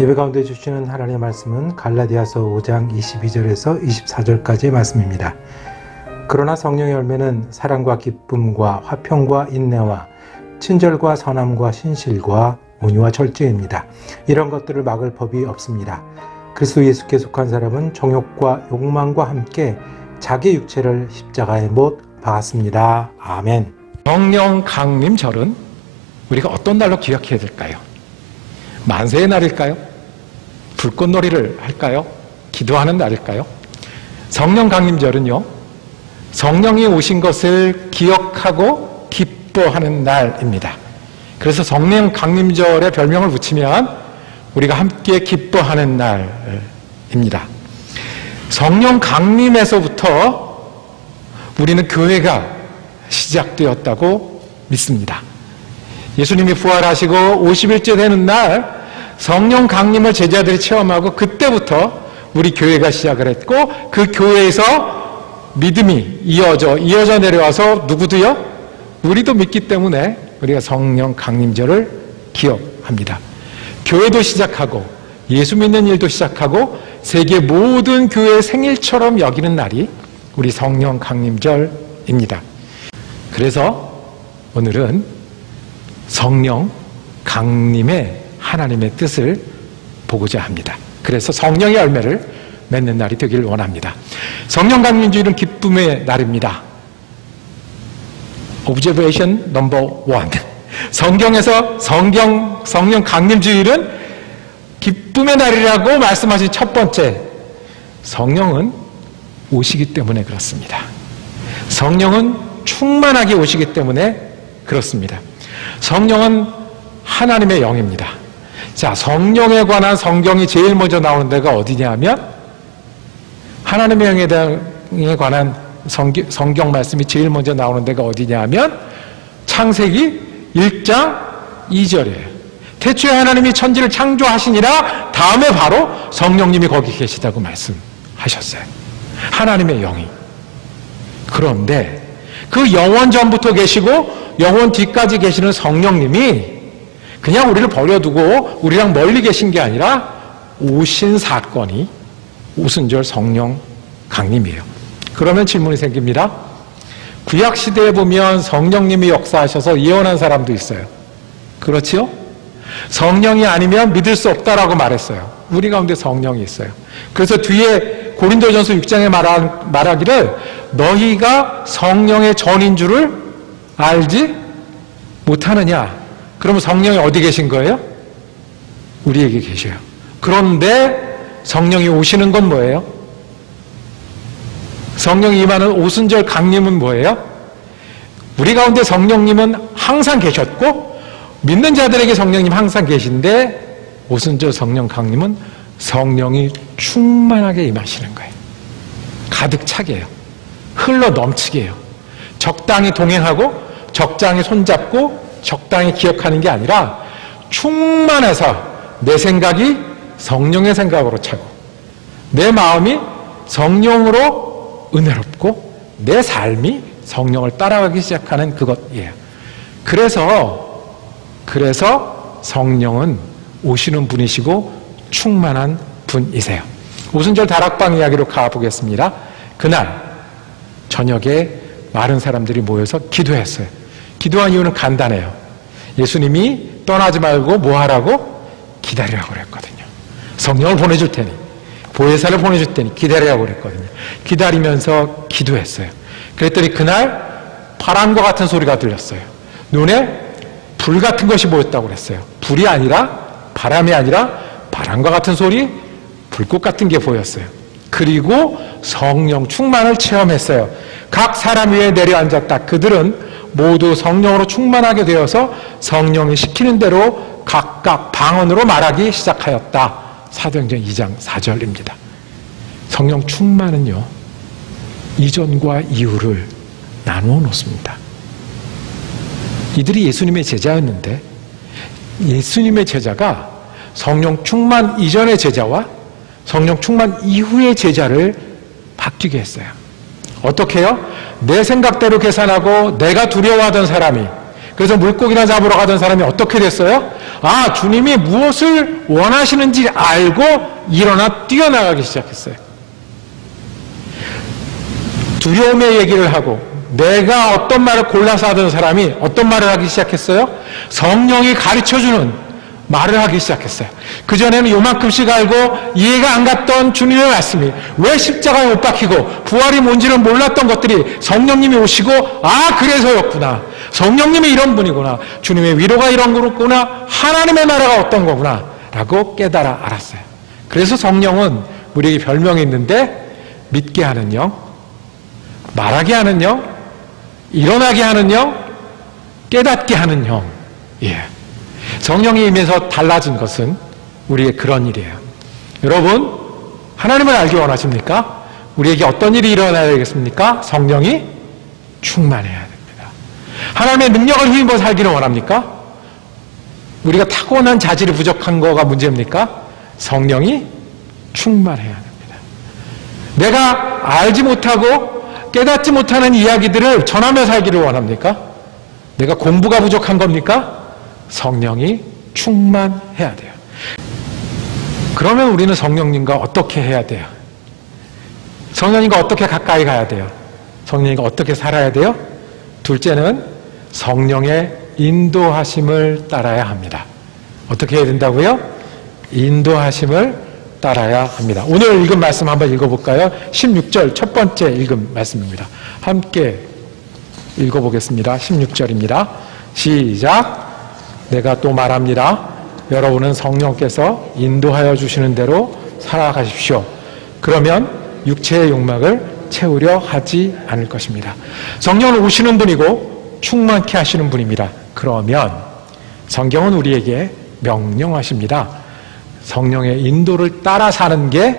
예배 가운데 주시는 하나님의 말씀은 갈라디아서 5장 22절에서 24절까지의 말씀입니다. 그러나 성령의 열매는 사랑과 기쁨과 화평과 인내와 친절과 선함과 신실과 온유와 절제입니다. 이런 것들을 막을 법이 없습니다. 그리스도 예수께 속한 사람은 정욕과 욕망과 함께 자기 육체를 십자가에 못 박았습니다. 아멘. 성령 강림절은 우리가 어떤 날로 기억해야 될까요? 만세의 날일까요? 불꽃놀이를 할까요? 기도하는 날일까요? 성령 강림절은요, 성령이 오신 것을 기억하고 기뻐하는 날입니다. 그래서 성령 강림절에 별명을 붙이면 우리가 함께 기뻐하는 날입니다. 성령 강림에서부터 우리는 교회가 시작되었다고 믿습니다. 예수님이 부활하시고 50일째 되는 날 성령 강림을 제자들이 체험하고 그때부터 우리 교회가 시작을 했고, 그 교회에서 믿음이 이어져 내려와서 누구도요? 우리도 믿기 때문에 우리가 성령 강림절을 기억합니다. 교회도 시작하고 예수 믿는 일도 시작하고 세계 모든 교회의 생일처럼 여기는 날이 우리 성령 강림절입니다. 그래서 오늘은 성령 강림의 하나님의 뜻을 보고자 합니다. 그래서 성령의 열매를 맺는 날이 되길 원합니다. 성령 강림주일은 기쁨의 날입니다. Observation number 1. 성경에서 성령 강림주일은 기쁨의 날이라고 말씀하신 첫 번째, 성령은 오시기 때문에 그렇습니다. 성령은 충만하게 오시기 때문에 그렇습니다. 성령은 하나님의 영입니다. 자, 성령에 관한 성경이 제일 먼저 나오는 데가 어디냐 하면, 하나님의 영에 관한 성경 말씀이 제일 먼저 나오는 데가 어디냐 하면 창세기 1장 2절이에요. 태초에 하나님이 천지를 창조하시니라, 다음에 바로 성령님이 거기 계시다고 말씀하셨어요. 하나님의 영이. 그런데 그 영원 전부터 계시고 영원 뒤까지 계시는 성령님이 그냥 우리를 버려두고 우리랑 멀리 계신 게 아니라 오신 사건이 오순절 성령 강림이에요. 그러면 질문이 생깁니다. 구약시대에 보면 성령님이 역사하셔서 예언한 사람도 있어요. 그렇지요? 성령이 아니면 믿을 수 없다라고 말했어요. 우리 가운데 성령이 있어요. 그래서 뒤에 고린도전서 6장에 말하기를 너희가 성령의 전인 줄을 알지 못하느냐. 그러면 성령이 어디 계신 거예요? 우리에게 계셔요. 그런데 성령이 오시는 건 뭐예요? 성령이 임하는 오순절 강림은 뭐예요? 우리 가운데 성령님은 항상 계셨고 믿는 자들에게 성령님 항상 계신데, 오순절 성령 강림은 성령이 충만하게 임하시는 거예요. 가득 차게 해요. 흘러 넘치게 해요. 적당히 동행하고 적당히 손잡고 적당히 기억하는 게 아니라 충만해서 내 생각이 성령의 생각으로 차고 내 마음이 성령으로 은혜롭고 내 삶이 성령을 따라가기 시작하는 그것이에요. 그래서 성령은 오시는 분이시고 충만한 분이세요. 오순절 다락방 이야기로 가보겠습니다. 그날 저녁에 많은 사람들이 모여서 기도했어요. 기도한 이유는 간단해요. 예수님이 떠나지 말고 뭐 하라고? 기다리라고 그랬거든요. 성령을 보내줄 테니, 보혜사를 보내줄 테니 기다리라고 그랬거든요. 기다리면서 기도했어요. 그랬더니 그날 바람과 같은 소리가 들렸어요. 눈에 불 같은 것이 보였다고 그랬어요. 불이 아니라, 바람이 아니라 바람과 같은 소리, 불꽃 같은 게 보였어요. 그리고 성령 충만을 체험했어요. 각 사람 위에 내려앉았다. 그들은 모두 성령으로 충만하게 되어서 성령이 시키는 대로 각각 방언으로 말하기 시작하였다. 사도행전 2장 4절입니다. 성령 충만은요, 이전과 이후를 나누어 놓습니다. 이들이 예수님의 제자였는데 예수님의 제자가 성령 충만 이전의 제자와 성령 충만 이후의 제자를 바뀌게 했어요. 어떻게 해요? 내 생각대로 계산하고 내가 두려워하던 사람이, 그래서 물고기나 잡으러 가던 사람이 어떻게 됐어요? 아, 주님이 무엇을 원하시는지 알고 일어나 뛰어나가기 시작했어요. 두려움의 얘기를 하고 내가 어떤 말을 골라서 하던 사람이 어떤 말을 하기 시작했어요? 성령이 가르쳐주는 말을 하기 시작했어요. 그전에는 요만큼씩 알고 이해가 안 갔던 주님의 말씀이 왜 십자가에 못 박히고 부활이 뭔지를 몰랐던 것들이 성령님이 오시고 아, 그래서였구나. 성령님이 이런 분이구나. 주님의 위로가 이런 거구나. 하나님의 나라가 어떤 거구나 라고 깨달아 알았어요. 그래서 성령은 우리에게 별명이 있는데 믿게 하는 영, 말하게 하는 영, 일어나게 하는 영, 깨닫게 하는 영. 예. 성령이 임해서 달라진 것은 우리의 그런 일이에요. 여러분, 하나님을 알기 원하십니까? 우리에게 어떤 일이 일어나야 되겠습니까? 성령이 충만해야 됩니다. 하나님의 능력을 힘입어 살기를 원합니까? 우리가 타고난 자질이 부족한 거가 문제입니까? 성령이 충만해야 됩니다. 내가 알지 못하고 깨닫지 못하는 이야기들을 전하며 살기를 원합니까? 내가 공부가 부족한 겁니까? 성령이 충만해야 돼요. 그러면 우리는 성령님과 어떻게 해야 돼요? 성령님과 어떻게 가까이 가야 돼요? 성령님과 어떻게 살아야 돼요? 둘째는 성령의 인도하심을 따라야 합니다. 어떻게 해야 된다고요? 인도하심을 따라야 합니다. 오늘 읽은 말씀 한번 읽어볼까요? 16절 첫 번째 읽은 말씀입니다. 함께 읽어보겠습니다. 16절입니다. 시작. 내가 또 말합니다. 여러분은 성령께서 인도하여 주시는 대로 살아가십시오. 그러면 육체의 욕망을 채우려 하지 않을 것입니다. 성령은 오시는 분이고 충만케 하시는 분입니다. 그러면 성경은 우리에게 명령하십니다. 성령의 인도를 따라 사는 게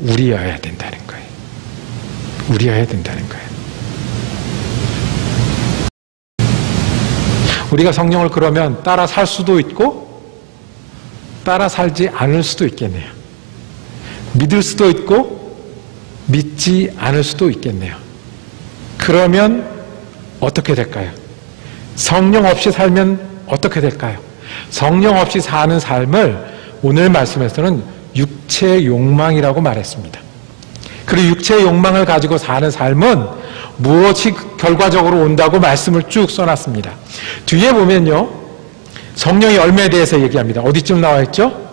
우리여야 된다는 거예요. 우리여야 된다는 거예요. 우리가 성령을 그러면 따라 살 수도 있고 따라 살지 않을 수도 있겠네요. 믿을 수도 있고 믿지 않을 수도 있겠네요. 그러면 어떻게 될까요? 성령 없이 살면 어떻게 될까요? 성령 없이 사는 삶을 오늘 말씀에서는 육체의 욕망이라고 말했습니다. 그리고 육체의 욕망을 가지고 사는 삶은 무엇이 결과적으로 온다고 말씀을 쭉 써놨습니다. 뒤에 보면요, 성령의 열매에 대해서 얘기합니다. 어디쯤 나와 있죠?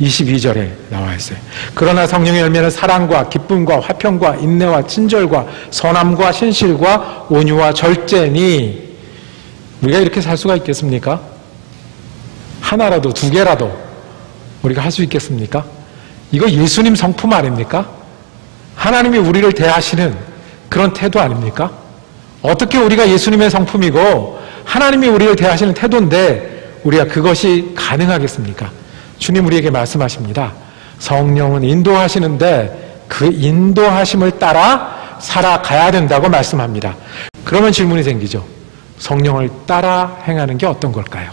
22절에 나와 있어요. 그러나 성령의 열매는 사랑과 기쁨과 화평과 인내와 친절과 선함과 신실과 온유와 절제니. 우리가 이렇게 살 수가 있겠습니까? 하나라도 두 개라도 우리가 할 수 있겠습니까? 이거 예수님 성품 아닙니까? 하나님이 우리를 대하시는 그런 태도 아닙니까? 어떻게 우리가 예수님의 성품이고 하나님이 우리를 대하시는 태도인데 우리가 그것이 가능하겠습니까? 주님 우리에게 말씀하십니다. 성령은 인도하시는데 그 인도하심을 따라 살아가야 된다고 말씀합니다. 그러면 질문이 생기죠. 성령을 따라 행하는 게 어떤 걸까요?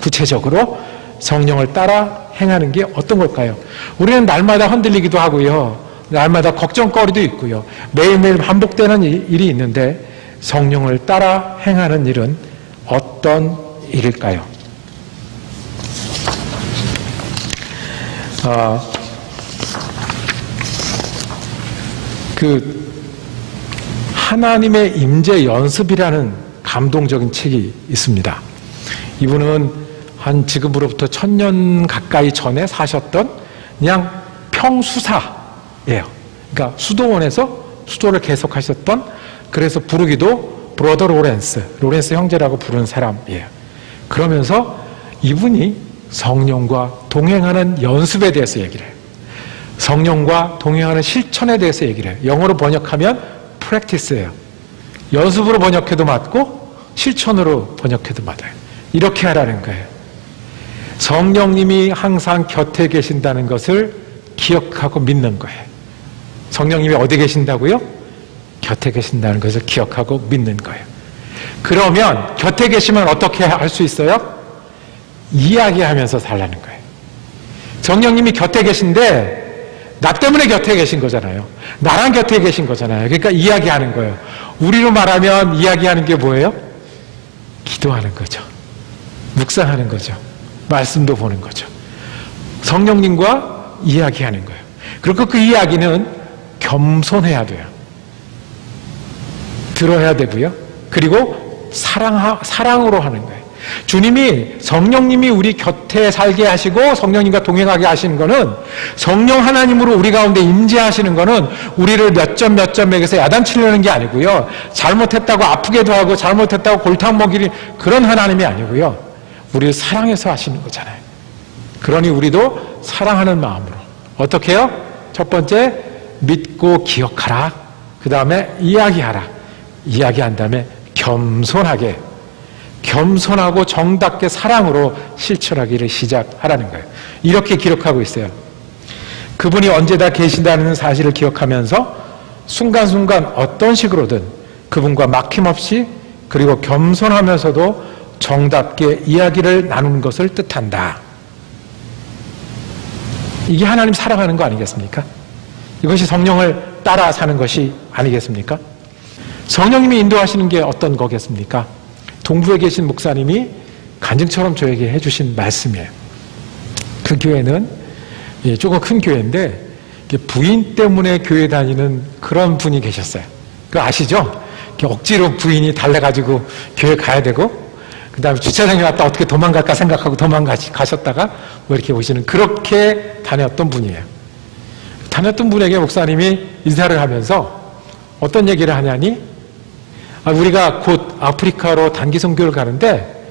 구체적으로 성령을 따라 행하는 게 어떤 걸까요? 우리는 날마다 흔들리기도 하고요. 날마다 걱정거리도 있고요. 매일매일 반복되는 일이 있는데 성령을 따라 행하는 일은 어떤 일일까요? 하나님의 임재 연습이라는 감동적인 책이 있습니다. 이분은 한 지금으로부터 1000년 가까이 전에 사셨던 그냥 평수사예요. 그러니까 수도원에서 수도를 계속하셨던, 그래서 부르기도 브로더 로렌스 형제라고 부르는 사람이에요. 그러면서 이분이 성령과 동행하는 연습에 대해서 얘기를 해요. 성령과 동행하는 실천에 대해서 얘기를 해요. 영어로 번역하면 practice예요. 연습으로 번역해도 맞고 실천으로 번역해도 맞아요. 이렇게 하라는 거예요. 성령님이 항상 곁에 계신다는 것을 기억하고 믿는 거예요. 성령님이 어디 계신다고요? 곁에 계신다는 것을 기억하고 믿는 거예요. 그러면 곁에 계시면 어떻게 할 수 있어요? 이야기하면서 살라는 거예요. 성령님이 곁에 계신데 나 때문에 곁에 계신 거잖아요. 나랑 곁에 계신 거잖아요. 그러니까 이야기하는 거예요. 우리로 말하면 이야기하는 게 뭐예요? 기도하는 거죠. 묵상하는 거죠. 말씀도 보는 거죠. 성령님과 이야기하는 거예요. 그리고 그 이야기는 겸손해야 돼요. 들어야 되고요. 그리고 사랑으로 하는 거예요. 주님이, 성령님이 우리 곁에 살게 하시고 성령님과 동행하게 하시는 거는, 성령 하나님으로 우리 가운데 임재하시는 거는 우리를 몇 점 매겨서 야단치려는 게 아니고요. 잘못했다고 아프게도 하고 잘못했다고 골탕 먹이는 그런 하나님이 아니고요. 우리를 사랑해서 하시는 거잖아요. 그러니 우리도 사랑하는 마음으로 어떻게 해요? 첫 번째, 믿고 기억하라. 그 다음에 이야기하라. 이야기한 다음에 겸손하고 정답게 사랑으로 실천하기를 시작하라는 거예요. 이렇게 기록하고 있어요. 그분이 언제 다 계신다는 사실을 기억하면서 순간순간 어떤 식으로든 그분과 막힘없이, 그리고 겸손하면서도 정답게 이야기를 나누는 것을 뜻한다. 이게 하나님 사랑하는 거 아니겠습니까? 이것이 성령을 따라 사는 것이 아니겠습니까? 성령님이 인도하시는 게 어떤 거겠습니까? 동부에 계신 목사님이 간증처럼 저에게 해주신 말씀이에요. 그 교회는 조금 큰 교회인데 부인 때문에 교회 다니는 그런 분이 계셨어요. 그거 아시죠? 억지로 부인이 달래가지고 교회 가야 되고, 그 다음에 주차장에 왔다 어떻게 도망갈까 생각하고 도망가셨다가 뭐 이렇게 오시는, 그렇게 다녔던 분이에요. 다녔던 분에게 목사님이 인사를 하면서 어떤 얘기를 하냐니, 우리가 곧 아프리카로 단기 선교를 가는데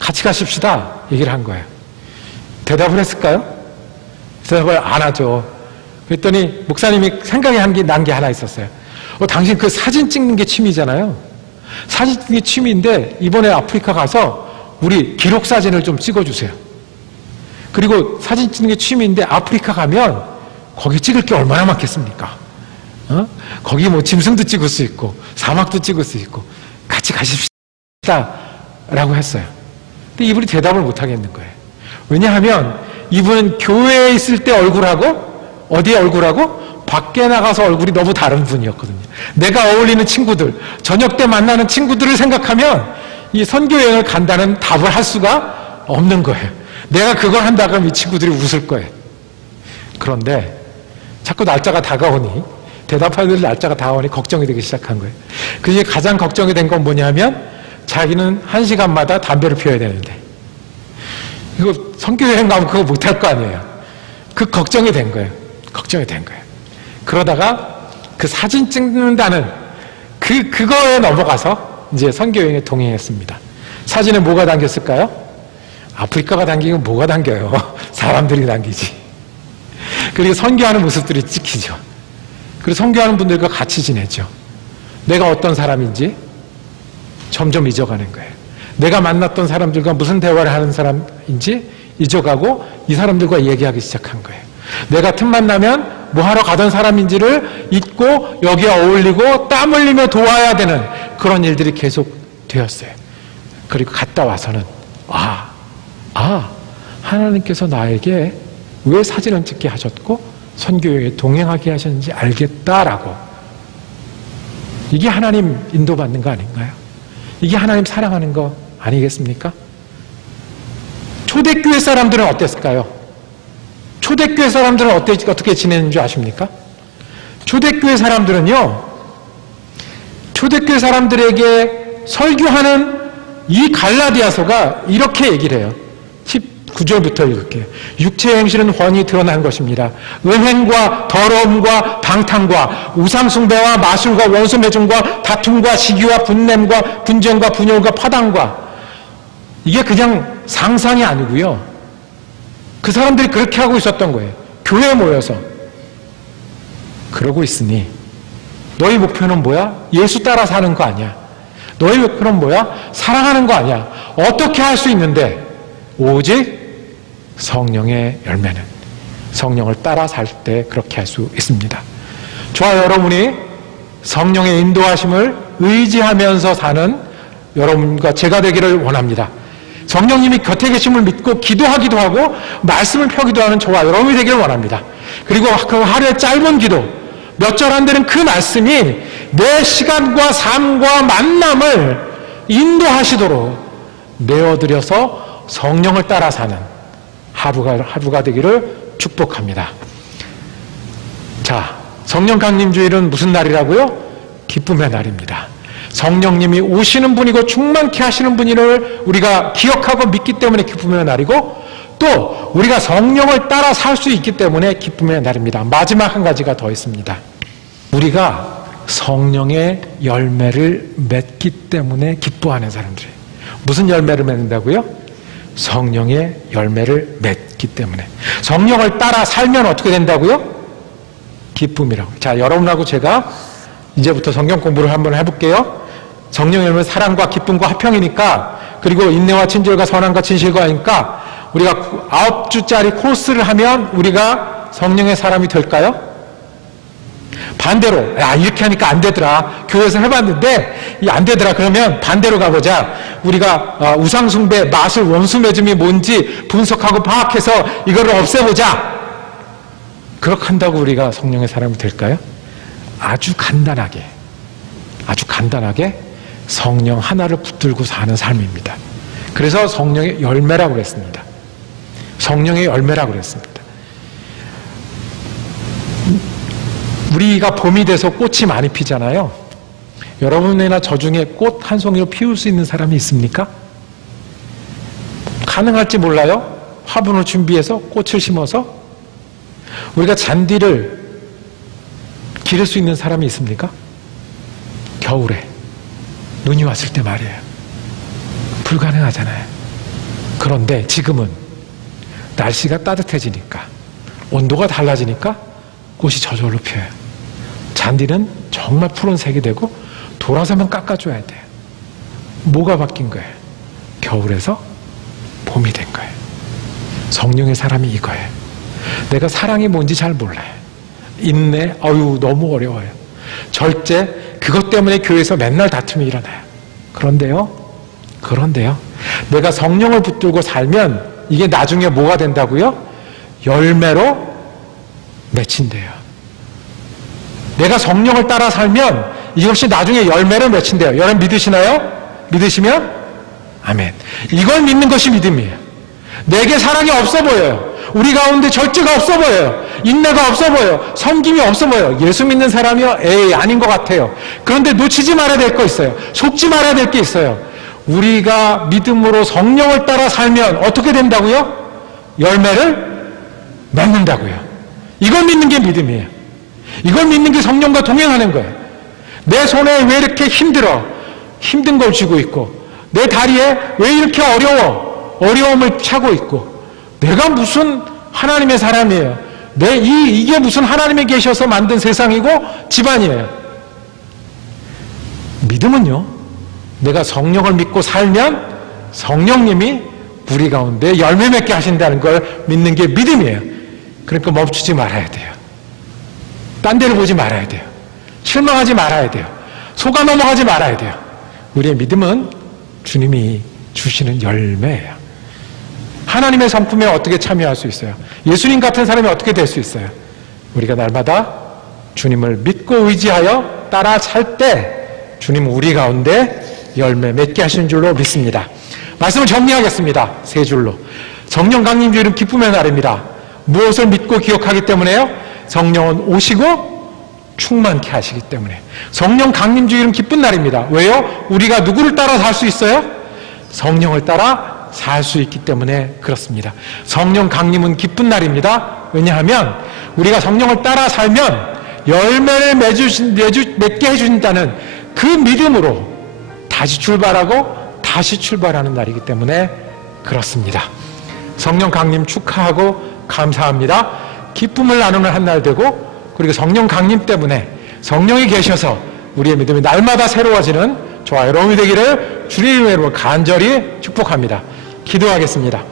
같이 가십시다 얘기를 한 거예요. 대답을 했을까요? 대답을 안 하죠. 그랬더니 목사님이 생각이 난 게 하나 있었어요. 당신 그 사진 찍는 게 취미잖아요. 사진 찍는 게 취미인데 이번에 아프리카 가서 우리 기록 사진을 좀 찍어주세요. 그리고 사진 찍는 게 취미인데 아프리카 가면 거기 찍을 게 얼마나 많겠습니까? 거기 뭐 짐승도 찍을 수 있고 사막도 찍을 수 있고 같이 가십시다 라고 했어요. 근데 이분이 대답을 못 하겠는 거예요. 왜냐하면 이분은 교회에 있을 때 얼굴하고 어디에 얼굴하고 밖에 나가서 얼굴이 너무 다른 분이었거든요. 내가 어울리는 친구들, 저녁 때 만나는 친구들을 생각하면 이 선교여행을 간다는 답을 할 수가 없는 거예요. 내가 그걸 한다 그러면 이 친구들이 웃을 거예요. 그런데 자꾸 날짜가 다가오니, 대답해야 될 날짜가 다가오니 걱정이 되기 시작한 거예요. 그 중에 가장 걱정이 된 건 뭐냐면 자기는 1시간마다 담배를 피워야 되는데 이거 선교여행 가면 그거 못할 거 아니에요. 그 걱정이 된 거예요. 그러다가 그 사진 찍는다는 그거에 넘어가서 이제 선교여행에 동행했습니다. 사진에 뭐가 담겼을까요? 아프리카가 담기면 뭐가 담겨요? 사람들이 담기지. 그리고 선교하는 모습들이 찍히죠. 그리고 선교하는 분들과 같이 지내죠. 내가 어떤 사람인지 점점 잊어가는 거예요. 내가 만났던 사람들과 무슨 대화를 하는 사람인지 잊어가고 이 사람들과 얘기하기 시작한 거예요. 내가 틈만 나면 뭐 하러 가던 사람인지를 잊고 여기에 어울리고 땀 흘리며 도와야 되는 그런 일들이 계속 되었어요. 그리고 갔다 와서는 하나님께서 나에게 왜 사진을 찍게 하셨고 선교에 동행하게 하셨는지 알겠다라고. 이게 하나님 인도받는 거 아닌가요? 이게 하나님 사랑하는 거 아니겠습니까? 초대교회 사람들은 어땠을까요? 초대교회 사람들은 어떻게 지내는 줄 아십니까? 초대교회 사람들은요, 초대교회 사람들에게 설교하는 이 갈라디아서가 이렇게 얘기를 해요. 19절부터 읽을게요. 육체의 행실은 훤히 드러난 것입니다. 음행과 더러움과 방탕과 우상숭배와 마술과 원수매증과 다툼과 시기와 분냄과 분쟁과 분열과 파당과, 이게 그냥 상상이 아니고요. 그 사람들이 그렇게 하고 있었던 거예요. 교회에 모여서. 그러고 있으니 너희 목표는 뭐야? 예수 따라 사는 거 아니야. 너희 목표는 뭐야? 사랑하는 거 아니야. 어떻게 할 수 있는데? 오직 성령의 열매는 성령을 따라 살 때 그렇게 할 수 있습니다. 저와 여러분이 성령의 인도하심을 의지하면서 사는 여러분과 제가 되기를 원합니다. 성령님이 곁에 계심을 믿고 기도하기도 하고 말씀을 펴기도 하는 저와 여러분이 되기를 원합니다. 그리고 그 하루의 짧은 기도, 몇 절 안 되는 그 말씀이 내 시간과 삶과 만남을 인도하시도록 내어드려서 성령을 따라 사는 하루가 되기를 축복합니다. 자, 성령 강림주일은 무슨 날이라고요? 기쁨의 날입니다. 성령님이 오시는 분이고 충만케 하시는 분을 우리가 기억하고 믿기 때문에 기쁨의 날이고, 또 우리가 성령을 따라 살 수 있기 때문에 기쁨의 날입니다. 마지막 한 가지가 더 있습니다. 우리가 성령의 열매를 맺기 때문에 기뻐하는 사람들이에요. 무슨 열매를 맺는다고요? 성령의 열매를 맺기 때문에. 성령을 따라 살면 어떻게 된다고요? 기쁨이라고. 자, 여러분하고 제가 이제부터 성경 공부를 한번 해볼게요. 성령의 열매는 사랑과 기쁨과 화평이니까, 그리고 인내와 친절과 선함과 진실과 하니까, 우리가 9주짜리 코스를 하면 우리가 성령의 사람이 될까요? 반대로, 이렇게 하니까 안 되더라. 교회에서 해봤는데 안 되더라. 그러면 반대로 가보자. 우리가 우상숭배, 마술, 원수 맺음이 뭔지 분석하고 파악해서 이거를 없애보자. 그렇게 한다고 우리가 성령의 사람이 될까요? 아주 간단하게 성령 하나를 붙들고 사는 삶입니다. 그래서 성령의 열매라고 그랬습니다. 성령의 열매라고 그랬습니다. 우리가 봄이 돼서 꽃이 많이 피잖아요. 여러분이나 저 중에 꽃 한 송이를 피울 수 있는 사람이 있습니까? 가능할지 몰라요. 화분을 준비해서 꽃을 심어서. 우리가 잔디를 기를 수 있는 사람이 있습니까? 겨울에 눈이 왔을 때 말이에요. 불가능하잖아요. 그런데 지금은 날씨가 따뜻해지니까, 온도가 달라지니까 꽃이 저절로 피어요. 잔디는 정말 푸른색이 되고 돌아서면 깎아줘야 돼요. 뭐가 바뀐 거예요? 겨울에서 봄이 된 거예요. 성령의 사람이 이거예요. 내가 사랑이 뭔지 잘 몰라요. 인내, 너무 어려워요. 절제, 그것 때문에 교회에서 맨날 다툼이 일어나요. 그런데요, 내가 성령을 붙들고 살면 이게 나중에 뭐가 된다고요? 열매로 맺힌대요. 내가 성령을 따라 살면 이것이 나중에 열매로 맺힌대요. 여러분 믿으시나요? 믿으시면 아멘. 이걸 믿는 것이 믿음이에요. 내게 사랑이 없어 보여요. 우리 가운데 절제가 없어 보여요. 인내가 없어 보여요. 섬김이 없어 보여요. 예수 믿는 사람이요? 아닌 것 같아요. 그런데 놓치지 말아야 될 거 있어요. 속지 말아야 될 게 있어요. 우리가 믿음으로 성령을 따라 살면 어떻게 된다고요? 열매를 맺는다고요. 이걸 믿는 게 믿음이에요. 이걸 믿는 게 성령과 동행하는 거예요. 내 손에 왜 이렇게 힘든 걸 쥐고 있고, 내 다리에 왜 이렇게 어려움을 차고 있고, 내가 무슨 하나님의 사람이에요. 이게 무슨 하나님이 계셔서 만든 세상이고 집안이에요. 믿음은요, 내가 성령을 믿고 살면 성령님이 우리 가운데 열매 맺게 하신다는 걸 믿는 게 믿음이에요. 그러니까 멈추지 말아야 돼요. 딴 데를 보지 말아야 돼요. 실망하지 말아야 돼요. 속아 넘어가지 말아야 돼요. 우리의 믿음은 주님이 주시는 열매예요. 하나님의 성품에 어떻게 참여할 수 있어요? 예수님 같은 사람이 어떻게 될 수 있어요? 우리가 날마다 주님을 믿고 의지하여 따라 살 때 주님은 우리 가운데 열매 맺게 하시는 줄로 믿습니다. 말씀을 정리하겠습니다. 3줄로. 성령 강림주일은 기쁨의 날입니다. 무엇을 믿고 기억하기 때문에요? 성령은 오시고 충만케 하시기 때문에. 성령 강림주일은 기쁜 날입니다. 왜요? 우리가 누구를 따라 살 수 있어요? 성령을 따라 살 수 있기 때문에 그렇습니다. 성령 강림은 기쁜 날입니다. 왜냐하면 우리가 성령을 따라 살면 열매를 맺게 해주신다는 그 믿음으로 다시 출발하는 날이기 때문에 그렇습니다. 성령 강림 축하하고 감사합니다. 기쁨을 나누는 한 날 되고, 그리고 성령 강림 때문에 성령이 계셔서 우리의 믿음이 날마다 새로워지는 저와 여러분이 되기를 주님의 이름으로 간절히 축복합니다. 기도하겠습니다.